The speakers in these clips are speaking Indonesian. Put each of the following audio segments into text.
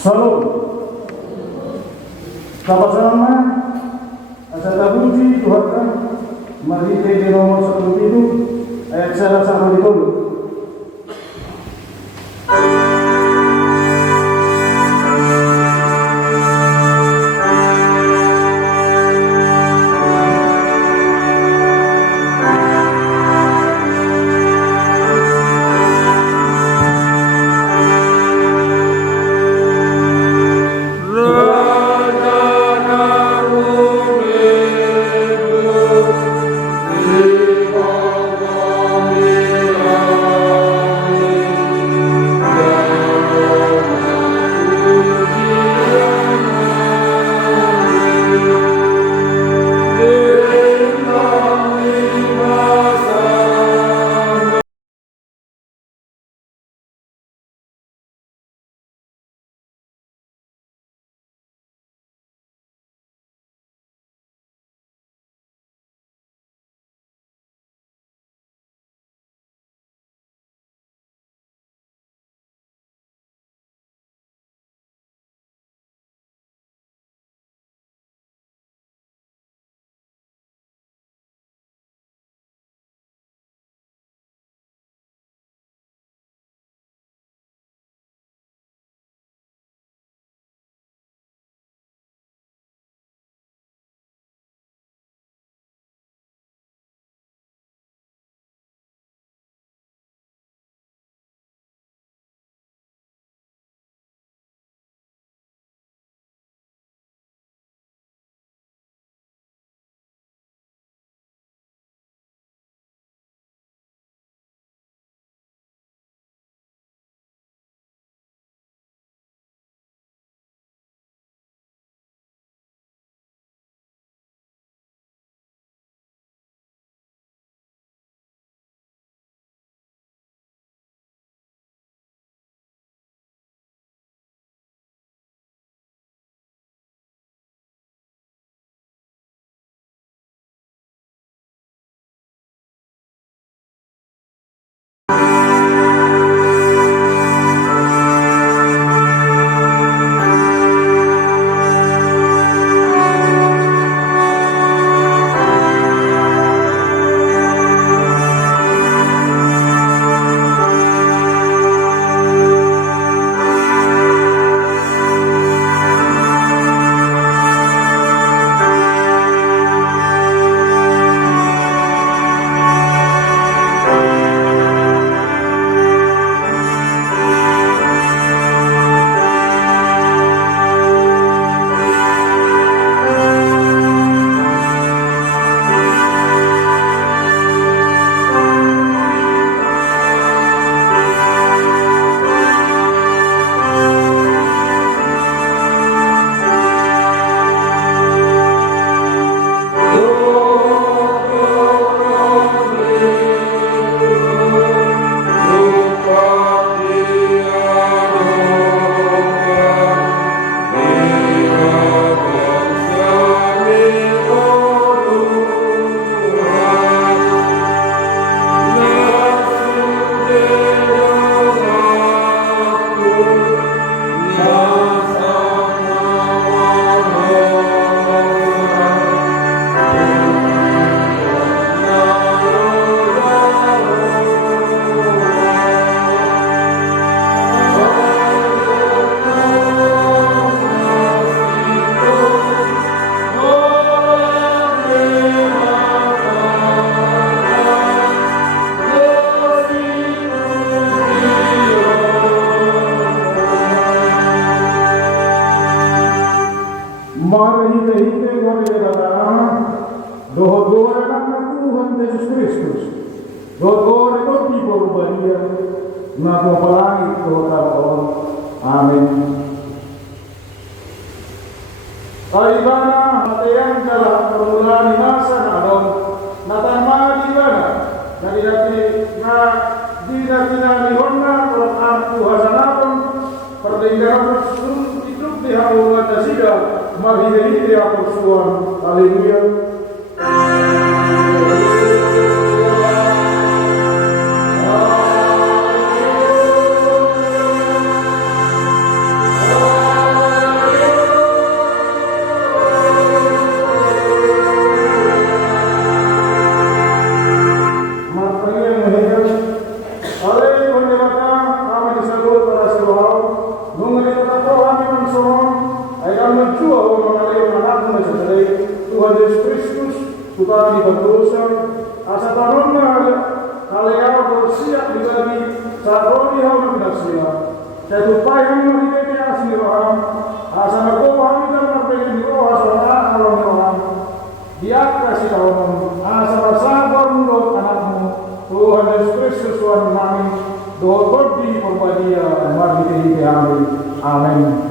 Salam. Sama-sama. Asal puji Tuhan. Mari kita nomor 1 ayat 1 Marahite-hite kami dikatakan doa-doa anak Tuhan Yesus Kristus, doa-doa itu diperubahnya, nato palangit doa. Amin. Kaibana matayang kala permulaan ni masa nadon natama di mana di dati na lihonna Quran Tuhan sanapon pertinggalan hidup di hawat nasida marhide ako suan. Haleluya. Oh Tuhan berdosa, asa tanonna kalian bersiap dibagi saat roni hawa binasya. Saya tupai kami mereka asli orang, asa mereka kami dan mereka di roh asal orang dia kasih tahu asa bersabar menurut anakmu Tuhan Yesus Kristus Tuhan kami doa berdiri perbadia mari kita amin. Amin.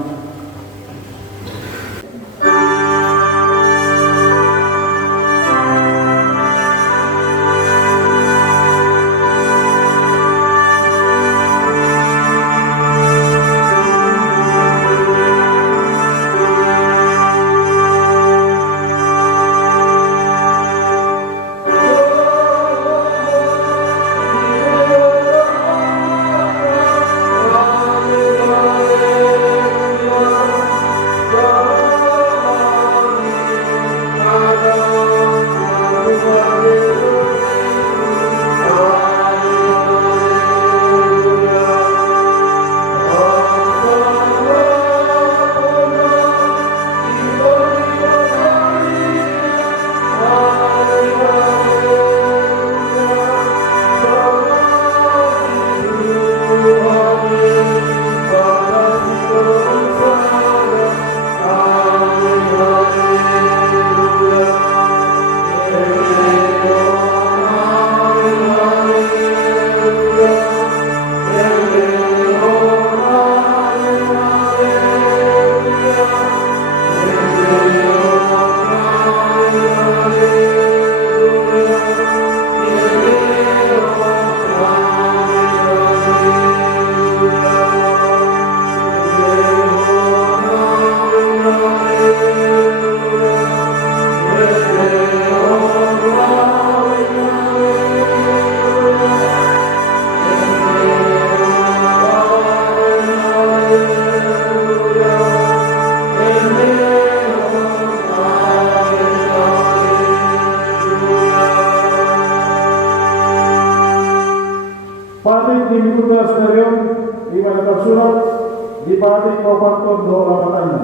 Patik Papaton doa matanya,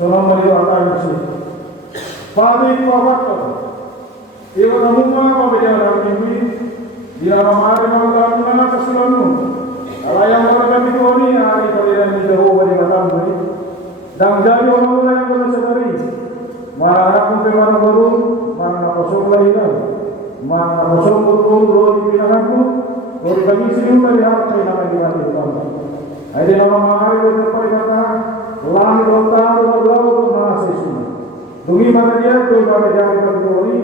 sono meriwatan sih. Patik Papaton, ibu namuma pabejaan ini, dia mamari mamadamu nama kesulanu. Kalau yang orang itu ini hari kalian di jauh dari matamu ini, dan jadi orang yang pernah sedari, mana pun peman baru, mana kosong lainnya, mana kosong betul di pinahanku, dari kami sini dari harta yang akan dilakukan. Ada nama mahal yang terperikata, langit lontar laut masih semua. Dungi mana dia tu pada jari berduri,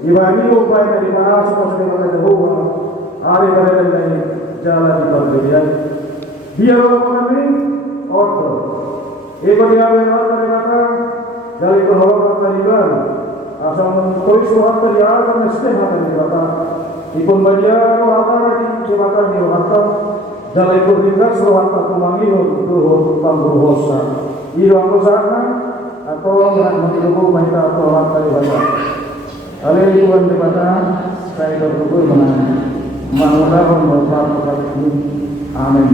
dibagi upaya dari bahasa maksudnya pada jauh, hari pada dari jalan di perbedaan. Biar orang ini order. Ikut dia memang dari mata dari penolak taliban. Asal mengkoi surat dari alam mesti ada di mata. Ikut badia rohata di mata di rohata. Dalam berlintas rohata kumangi untuk pangguhosa. Ido aku sana atau menghidupku mahita atau rohata di mata. Alih Tuhan di mata saya bersyukur mengucapkan beberapa ini. Amin.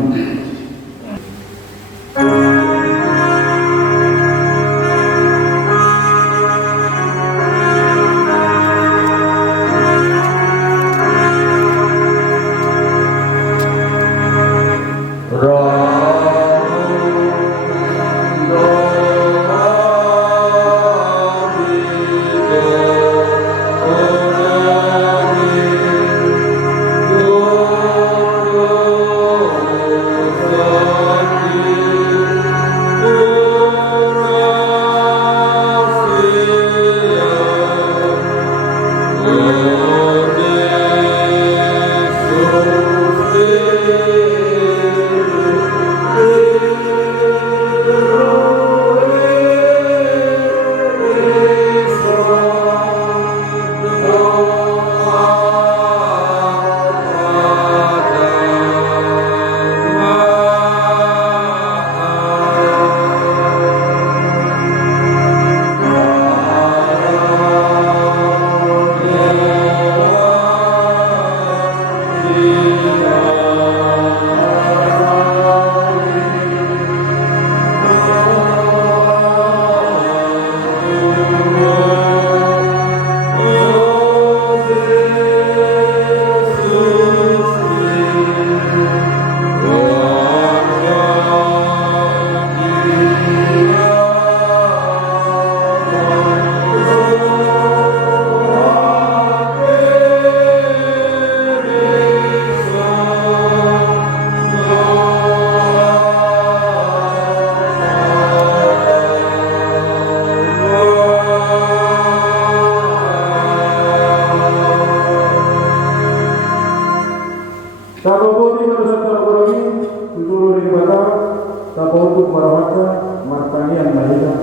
Tapautuk barawata martanian mahina.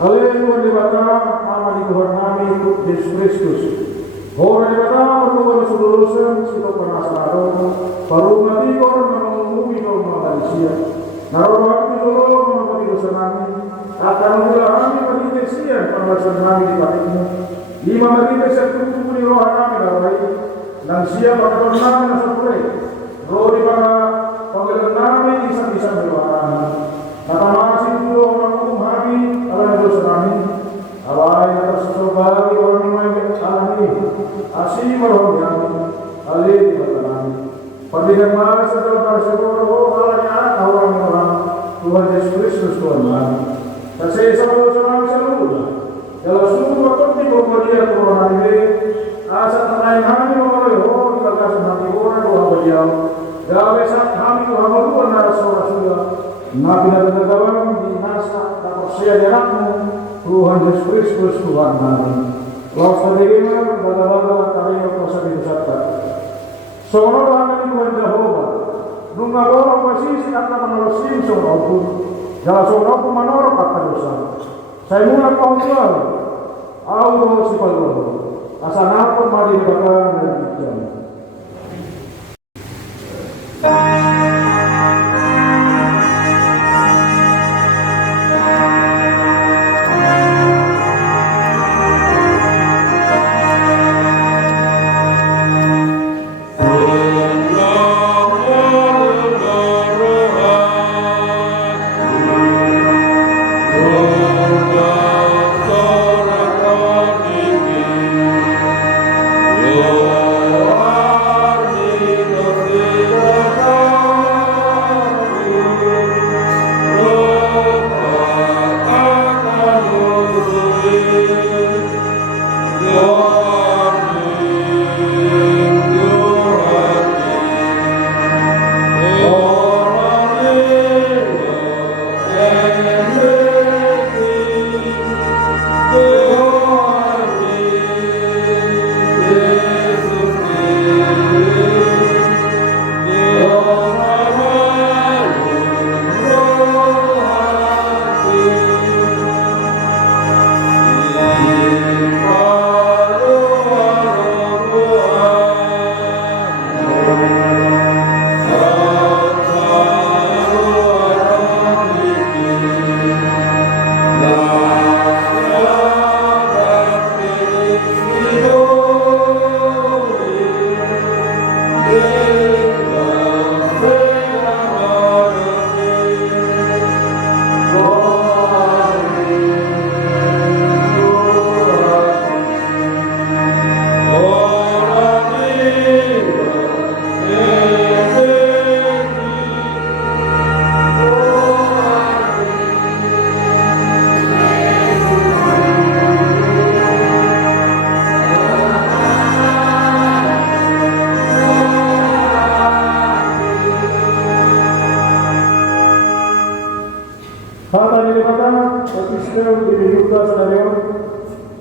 Aleluya di bata nama di Tuhan kami Yesus Kristus. Hora di bata berdoa seluruhnya kita penasaran. Baru mati orang menunggu itu manusia. Naruh waktu dulu menunggu dosa kami. Akan mula kami bagi kesian pembahasan kami di patikmu. Lima bagi kesian tubuh di roh kami darai. Dan siap pada kami nasabure. Roh di bata panggilan kami bisa berwarna. Kata masih dulu orang hukum hari akan dosa kami. Awal atas sesuatu orang yang alami asih berhubung kami. Alih di bata kami. Pendidikan malas adalah seluruh orangnya orang Tuhan Yesus Kristus Tuhan kami. Saya sama dosa kami seluruh. Dalam seluruh waktu di bawah dia Tuhan ini asal tenai kami mengalami kita kasih hati orang Tuhan beliau. Dalam saat kami Tuhan berdoa nara surah Nabi dan kawan di nasa tak percaya di anakmu Tuhan Yesus Kristus Tuhan kami. Lalu sebagai bagaimana karya kuasa dibesarkan. Seorang orang Tuhan Jehovah, nunggah orang posisi akan mengelusin seorang pun, jalan seorang pun menolak kata dosa. Saya mulai kau jual, Allah si paluan, asal apa mari dibakar dan dijam.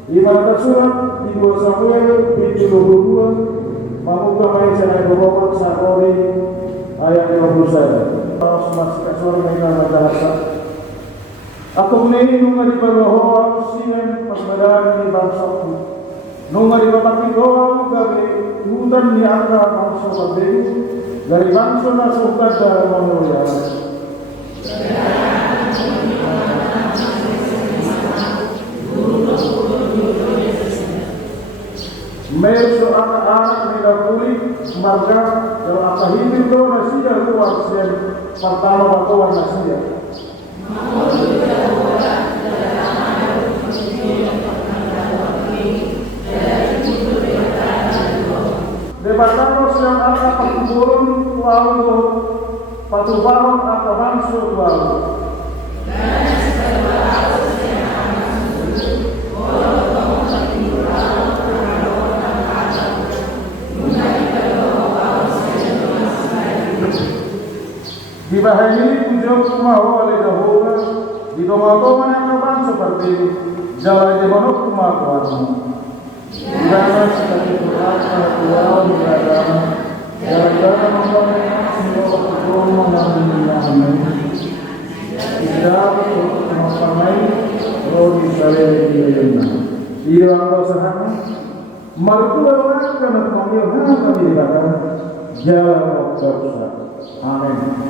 Ibarat surat di 2 Samuel 22 Mamuka main saya berobat sakori ayat 51. Harus masih kasori mereka madrasah. Aku ini nunga di bawah sian pasbadan di bangsaku. Nunga di bawah doa gawe hutan di antara bangsa berbeda dari bangsa nasukat dan manusia. Meso anak-anak menggabuli maka dalam apa hidup itu nasiya luar sian pertama batuan nasiya. Debatamos yang akan perkumpulan lalu patubaron atau bangsa lalu. Di bahagia ini puja kumau oleh Jehovah di tomat-tomat yang terbang seperti jalan di mana kumau kuatmu. Jangan sekali berasa kuau di dalam jalan-jalan membangun semua perjuangan dan dunia ini. Iro sahana markuwa waka na kumamio hana dibatan jalan waktu. Amin.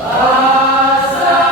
Basa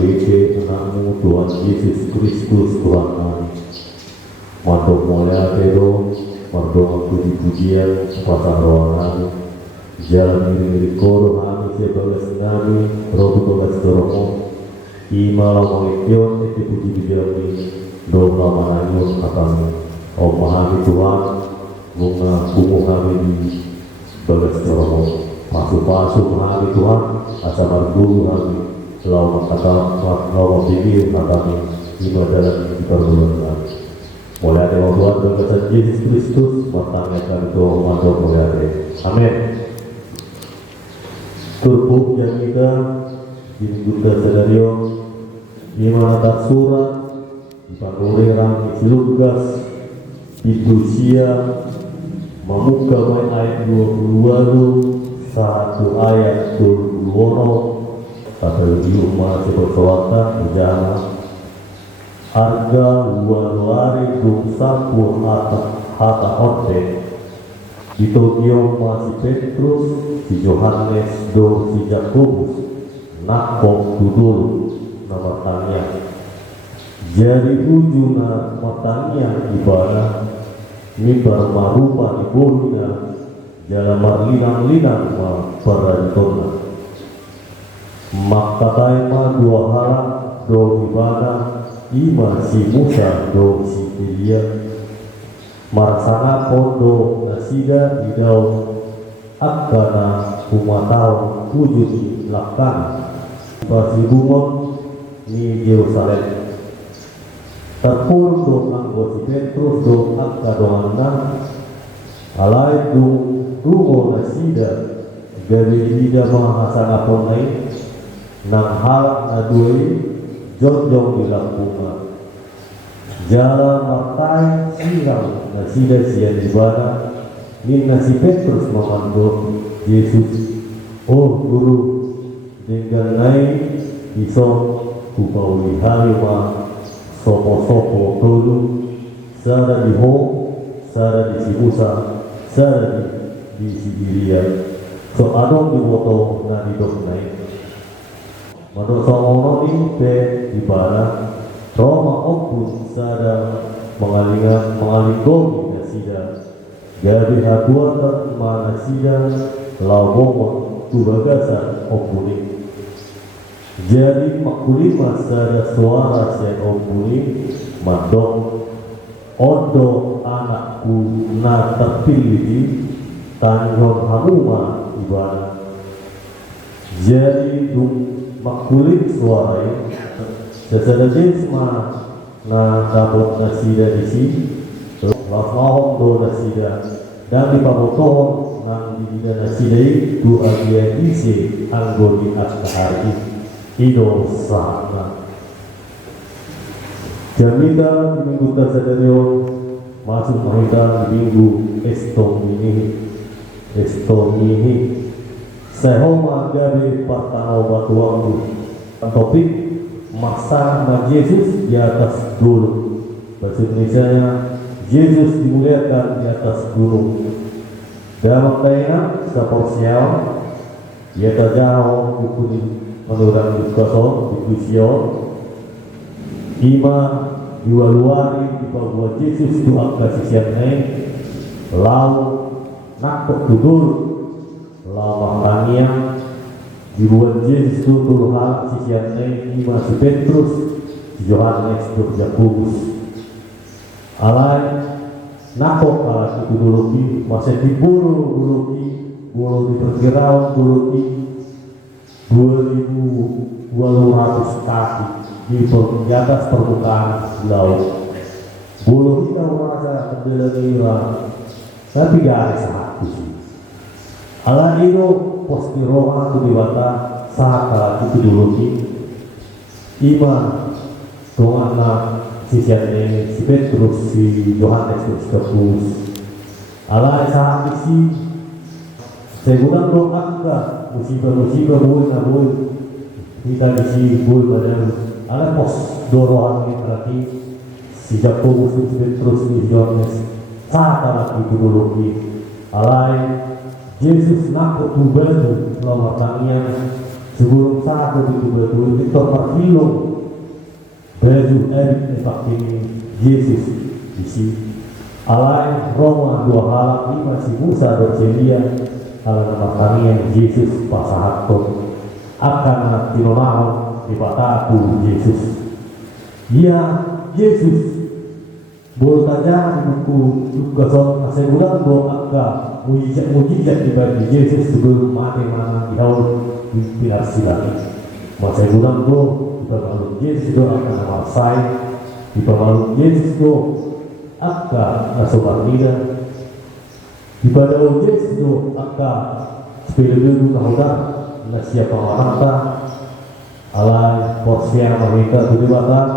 bebe anakmu Tuhan Yesus Kristus Tuhan kami. Mandok mulia tedo, mandok puji-pujian pasang roh kami. Jalan iri-iri koro kami sebagai senami, roh tugas doromo. Ima lamangition eti puji-pujian kami, doa manayun kami. Om mahami Tuhan, bunga kumuh kami di bagas doromo. Pasu-pasu kami Tuhan, asa margulu kami. Lawan kata, lawan pikir kami, ima dalam perbuatan kami. Mulai dari Tuhan dan kesan Yesus Kristus, bertanyakan doa mandor mulai dari. Amin. Turbuk yang kita dibuka sedario, ima tak surat, dipangguli rang Lukas, Ibusia, memuka main ayat 22, satu ayat 22. Kata lebih umat seperti berjalan harga waluari dung sapu hata hote di Tokyo masih Petrus si Yohanes do si Yakobus nakok dudul nama tanya jadi ujuna matanya ibadah mimbar marupa di bolina jalan marlinang-linang peraditona makataima dua halang do ibadah ima si Musa do si Elia marsana pondo nasida idau akana umatau wujud lakan pasibumon ni Yerusalem terpur do anggo si Petrus do akka doanna alai do rumo nasida dari ida mahasana ponai nang hal nadui jonjong di lampungan jalan martai sirang nasida sian ibadah min nasi Petrus memandu Yesus oh guru dengan naik iso kupauli halima sopo-sopo tolu sada di ho sada di si Musa sada di si Ilia so adong di moto na di dok naik menurut somono ini pe ibadah Roma opus sada mengalinggomi nasida jadi haduatan manasida lauboma tubagasan opuni jadi makulima sada suara sen opuni mandok odo anakku na terpilih tanggung hamuma ibadah jadi makulit suara sesudah jesma na dapat nasida di sini lafahom do nasida dan di pamotohon nang di nasida itu agia isi anggori akhari ido sana jamita minggu tersedario masuk mahita minggu estomihi sehoma dari pertama batu waktu topik maksana Yesus di atas gunung bahasa Indonesia Yesus dimuliakan di atas gunung dalam kainan seporsial ia terjauh ukuni menurut dikoso dikusio ima diwaluari di bawah Yesus doa kasih siapnya lau nakok tudur lama tania dibuat Yesus itu Tuhan sisiannya ima si Petrus si Yohanes do Yakobus alai nakok ala itu duluki masih diburu duluki bulu diperkirakan duluki 2.200 kaki di atas permukaan laut bulu kita merasa terdelira tapi garis satu sih ala itu poski roha tu diwata saat itu dulu ima doana sisiannya si Petrus si Yohanes Kristus ala saat isi segunan doa anda musibah boleh kita isi boleh badan ala pos dorohan ini berarti si Yakobus si Petrus si Yohanes saat itu dulu alai Yesus nakut ubadu lama tanya sebelum satu itu betul Victor Marfilong baju erik ini Yesus di sini alai Roma 2 halak 5 si Musa bercelia ala nama Yesus pasahato akan tinonahon di bataku Yesus ia Yesus boleh saja di buku Lukason saya bilang bahwa agak mujizat dibagi Yesus sebelum mati mana dihaul di pihak silami masa bilang bahwa di pemalu Yesus itu akan memasai di pemalu Yesus itu akan nasobar tidak di pada Yesus itu akan sepuluh nahoda na siapa wanita ala porsia mereka berdebatan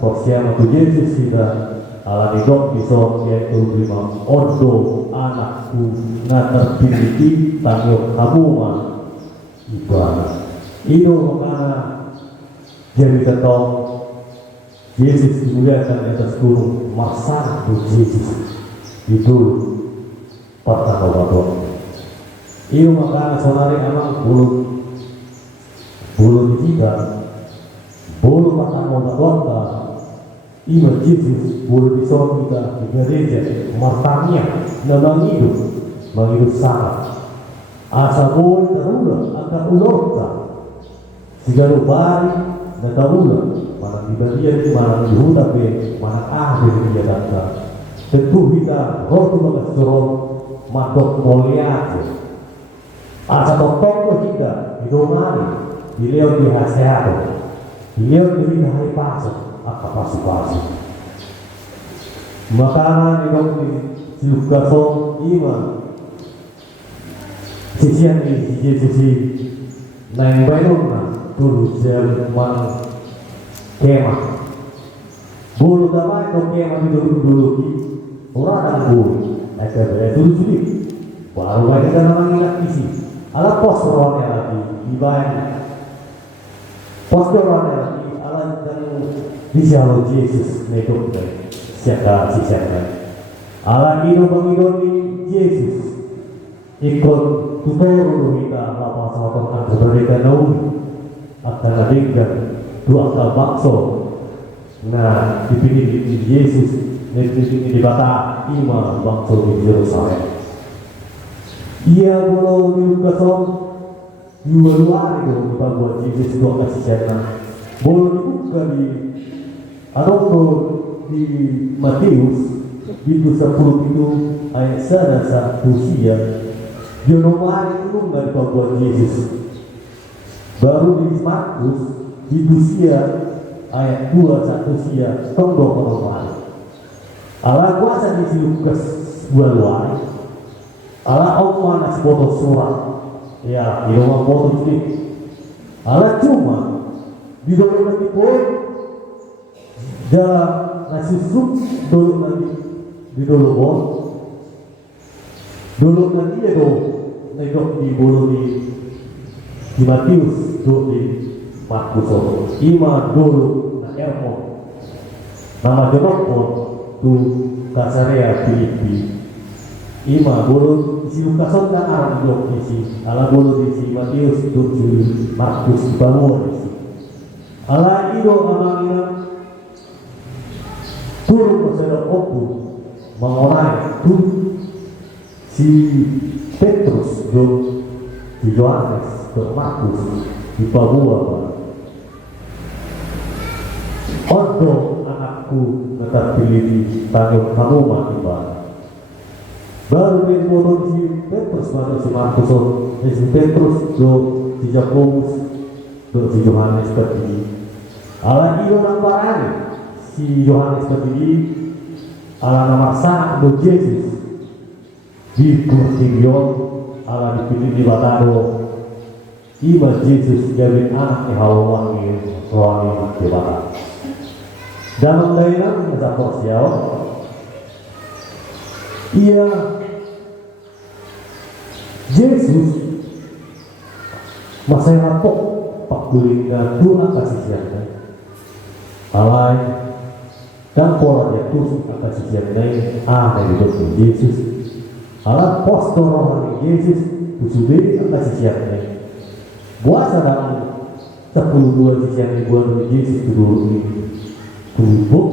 porsia matu Yesus tidak ala nidok besok yaitu 5 odo anakku na terpilih tanggung tabungan ibadah itu makna jadi tetap Yesus dimuliakan di atas gunung masa Yesus itu pertama itu makna saudari emang bulu kita bulu pertama Ima Yesus boleh disebut kita di gereja martanya dalam hidup sangat asa boleh terulang akan ulota segala bari dan terulang mana di bagian mana di hutan mana akhir dia datang tentu kita roh Tuhan suruh matok mulia asa tokoh kita didomani beliau dihasiat beliau diberi hari pasang apa pasti makanan yang Lukason iman sisian ini Yesus naik bayar dulu zaman kemah bulu damai dong kemah dulu orang bulu akhirnya dulu jadi baru banyak orang ingat isi ala pos orangnya lagi ibadah pos orangnya lagi ala dan Disialo Yesus nekok siapa ala ino bangidoni Yesus ikut tutoro kita lapa sama berbeda naun akan adikkan dua akal bakso nah dipilih Yesus di bata ima bakso di Yerusalem ia boleh diukason luar itu kita buat Yesus dua kasih sana boleh dibuka di atau di Matius di 10 itu ayat 1 sia dia nomor itu nggak dibuat Yesus baru di Markus di sia ayat 2 1 sia tonggo nomor ala kuasa di Lukas 2 luar ala mana foto surat ya di rumah foto ini ala cuma di dalam tipe dalam nasi sup dulu nanti di dulu nanti ya negok di bulu di Matius dulu di Markus ima dulu na Elmo nama Joko tu Kasarea Filipi ima bulu isi Lukason dan Arab jok isi ala bulu isi Matius tu Markus bangun isi ala ido amangina turun ke sana oku mengorai tu si Petrus di Yohanes ke Markus di Papua odo anakku tetap pilih di tanggung kamu mati baru dia turun si Petrus pada si Markus si Petrus di Yakobus di Yohanes pergi ala iyo namparani si Yohanes pergi ala nama sangat do Yesus di Kurtibion ala dipilih di Batado ima Yesus jadi anak Hawa rohani di Batado dalam daerah kita porsial ia Yesus masa rapok pak kuliah dua kasih siapa alai dan pola Yesus kasih siapa dari dokter Yesus alat postur rohani Yesus usudi kasih siapa buat sedang dua sisi yang dibuat oleh Yesus dulu ini tubuh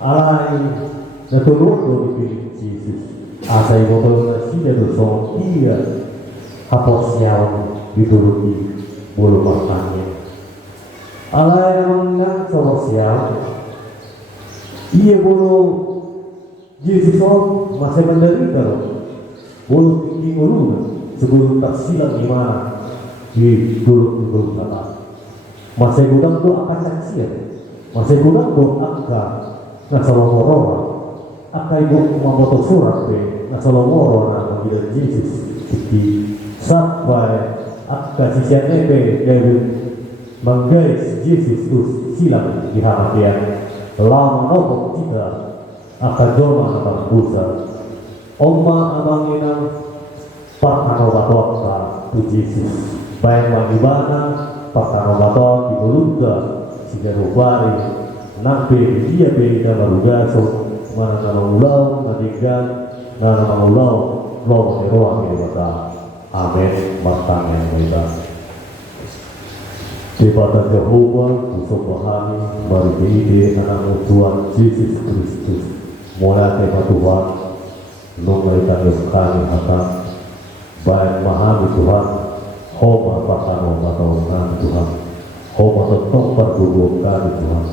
alai na turut dari Yesus asai botol nasi dan dosong iya hapus siang dituruti bulu makannya alai menang sama siang iya bulu Yesus masih menderita loh bulu tinggi bulu sebelum tak silang gimana di dulu kata masih gudang tu akan saksian masih gudang tu angka nasalomoro akan ibu memotong surat be nasalomoro na mengirim Yesus di sampai akan sisian nebe dari menggais Yesus tu silang di hatian lama nopo kita akan joma akan busa Oma amangina partano batota tu Yesus baik magibana partano batot di Bolunda sigarubari nampe dia beda marugaso mana nama ulau madigan nama ulau lo meroa mata amin matang yang kita Debata Jehovah Usobohani Barbide anak Tuhan Yesus Kristus mulai tema Tuhan nunggu tanggung kami akan baik mahami Tuhan Homa pakano bataunan Tuhan Homa tetong berduduk kami Tuhan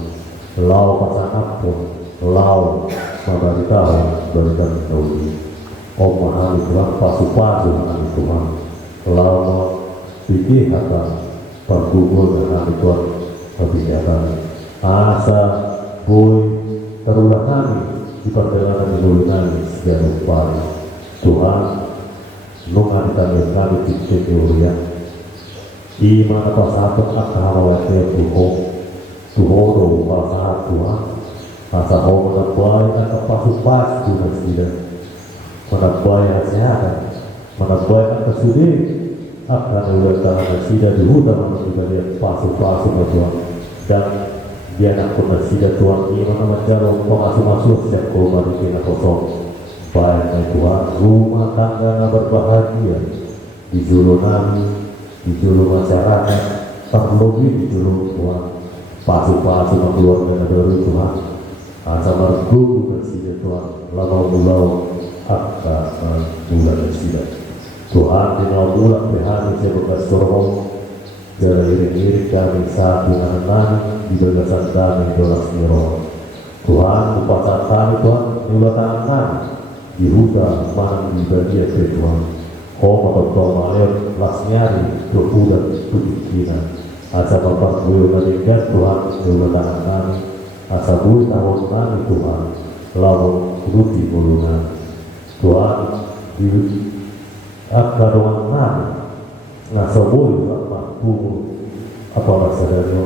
lau pasangan pun lau mabaritahu berikan tahu Om mahami Tuhan pasu-pasu kami Tuhan lau pikir akan berduduk kami Tuhan kebijakan asa boy terulang kami di perjalanan di mulut kami sejauh pagi Tuhan nungan kami titik mulia iman apa satu akal Tuhan do pasahat Tuhan masa ho menabay at pasupas Tuhan sila menabay at sehatan menabay at kasudin akan ulang na sila dihutan ng ibalik pasu-pasu na Tuhan dan dia nak pun sila Tuhan iman na masyarong pamasuk-masuk siya ko marikin na kosong baik na Tuhan rumah tangga na berbahagia di julu namin di julu masyarakat terlebih di julu Tuhan pasu-pasu na keluarga na dari Tuhan asa margu bersila Tuhan lamau-lau akka bulan sila Tuhan dinawulak behani saya bekas sorong dari iring-iring kami saat dengan di bagasan kami dolas niro Tuhan upasar kami Tuhan nyulatan kami di hutan mana di bagian Tuhan Homa bertolong air las nyari berhudan tujukinan asa bapak gue meninggal Tuhan nyulatan kami asa gue tahun kami Tuhan lalu ruti mulungan Tuhan di akaruan kami nasoboy waktu apa masalahnya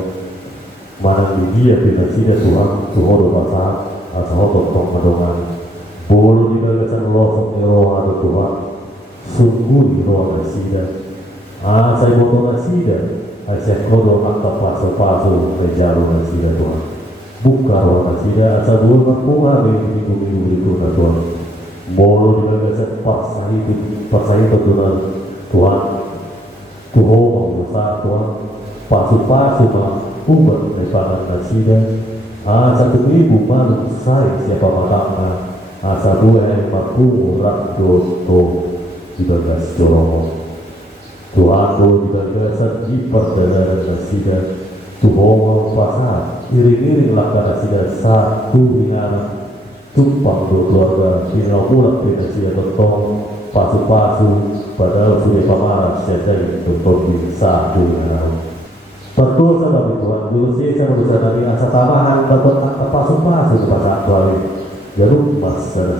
mana dia tidak Tuhan Tuhan pasal asal tong madongan bolu di bagasan losok nero ada Tuhan sungguh di roh nasida saya bodoh nasida saya kodo angka paso kejaru nasida Tuhan buka roh nasida asal dulu makunga di minggu itu Tuhan bolu di bagasan pasal itu Tuhan Tuhan mengusaha Tuhan pasu-pasu ubat daripada nasida satu ribu malu saya siapa matangnya asa dua yang mampu rak doto di bagas dorong Tuhan di bagasan di perjalanan nasida Tuhan pasal iring-iring langkah nasida satu hinganan tumpang dua keluarga tinggal pulang ke nasida tentong pasu-pasu padahal sudah pamalas saya untuk bisa dengan betul sahabat Tuhan dulu sih saya berusaha dari asa tamahan dapat pasu-pasu pada aktuali jadi masa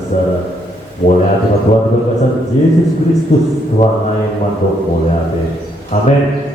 mulai hati Tuhan berkata Yesus Kristus Tuhan naik mandok mulai hati amin.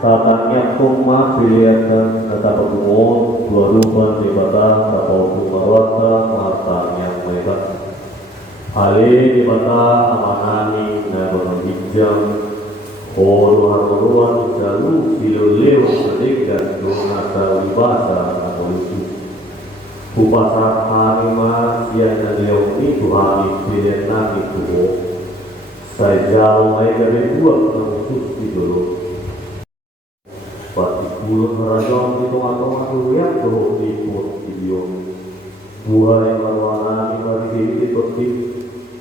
Tatanya koma pilihan kata pengumum dua rupa dibata kata umarwata matanya mereka ale dibata amanani na berhijau Oruan jalu siluleu sedekah donata wibasa atau itu Upasa harima siana leoni Tuhan pilihan nabi tuho Saja mereka berdua khusus di dulu Pati kulun merajong di tengah-tengah yang tuh di video Tuhan yang berwarna di bagi diri totip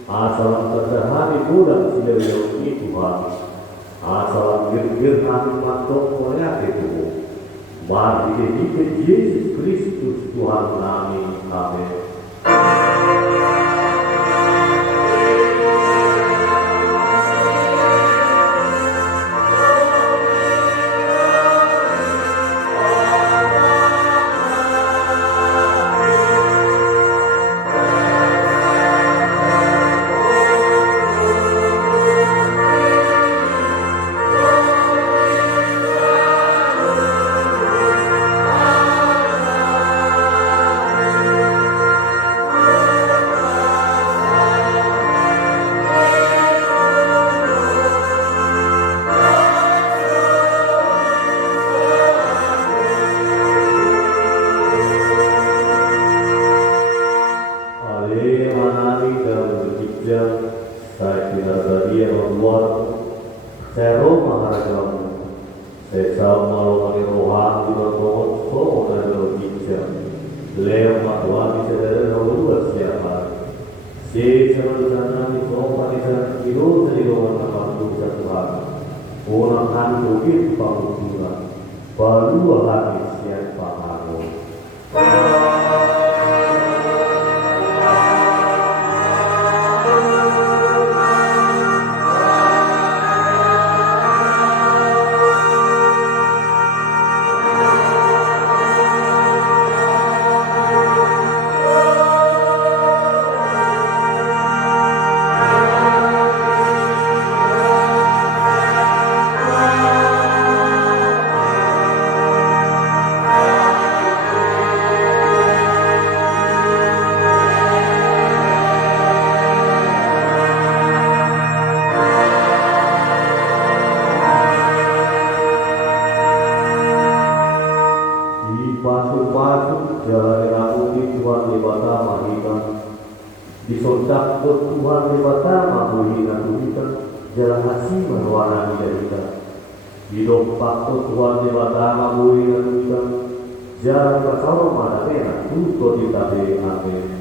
Asal terhari bulan siluleu Tuhan Asal gir-gir kami masuk oleh itu mari kita Yesus Kristus Tuhan kami. Amin. Saya tidak tadi yang membuat saya rumah haragamu saya sama rohani rohan di berdoa semua dari logika lewat Tuhan di saudara dahulu siapa si sana di semua di sana hidup dari rohan apa bisa Tuhan orang hantu itu panggilan baru hati siapa kamu Pasu-pasu jalan raputi Tuhan debata mahina disontak kot Tuhan debata mahuhina tuhita jalan hasih warna didarita didompak kot Tuhan debata mahuhina tuhita jalan kasau mana pena tuto ditabe amin.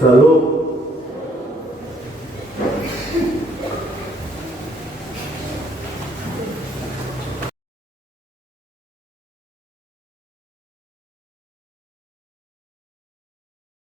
Shalom.